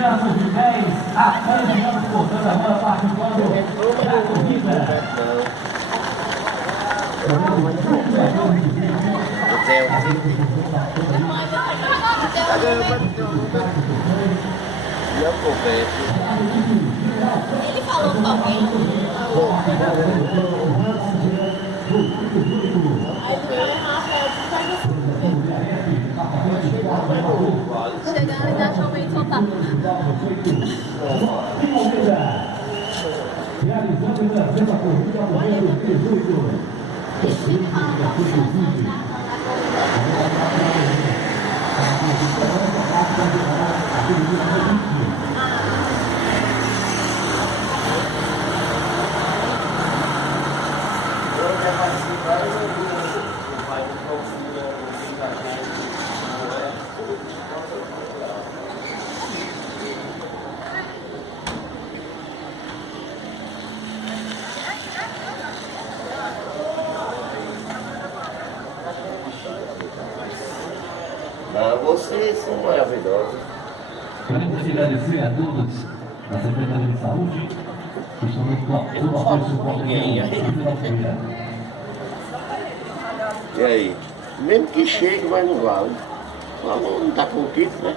crianças de 10 a 13 anos, portanto, agora participando da corrida. Ele falou com alguém. Aí tu vai Rafael, tu faz assim. Chegar e dar show bem soltar. Realizando essa corrida, número 18. Vocês são maravilhosos. Queremos agradecer a todos da Secretaria de Saúde que estão no apoio suporte feira. E aí? Mesmo que chegue, mas não vale. O aluno não está contido, né?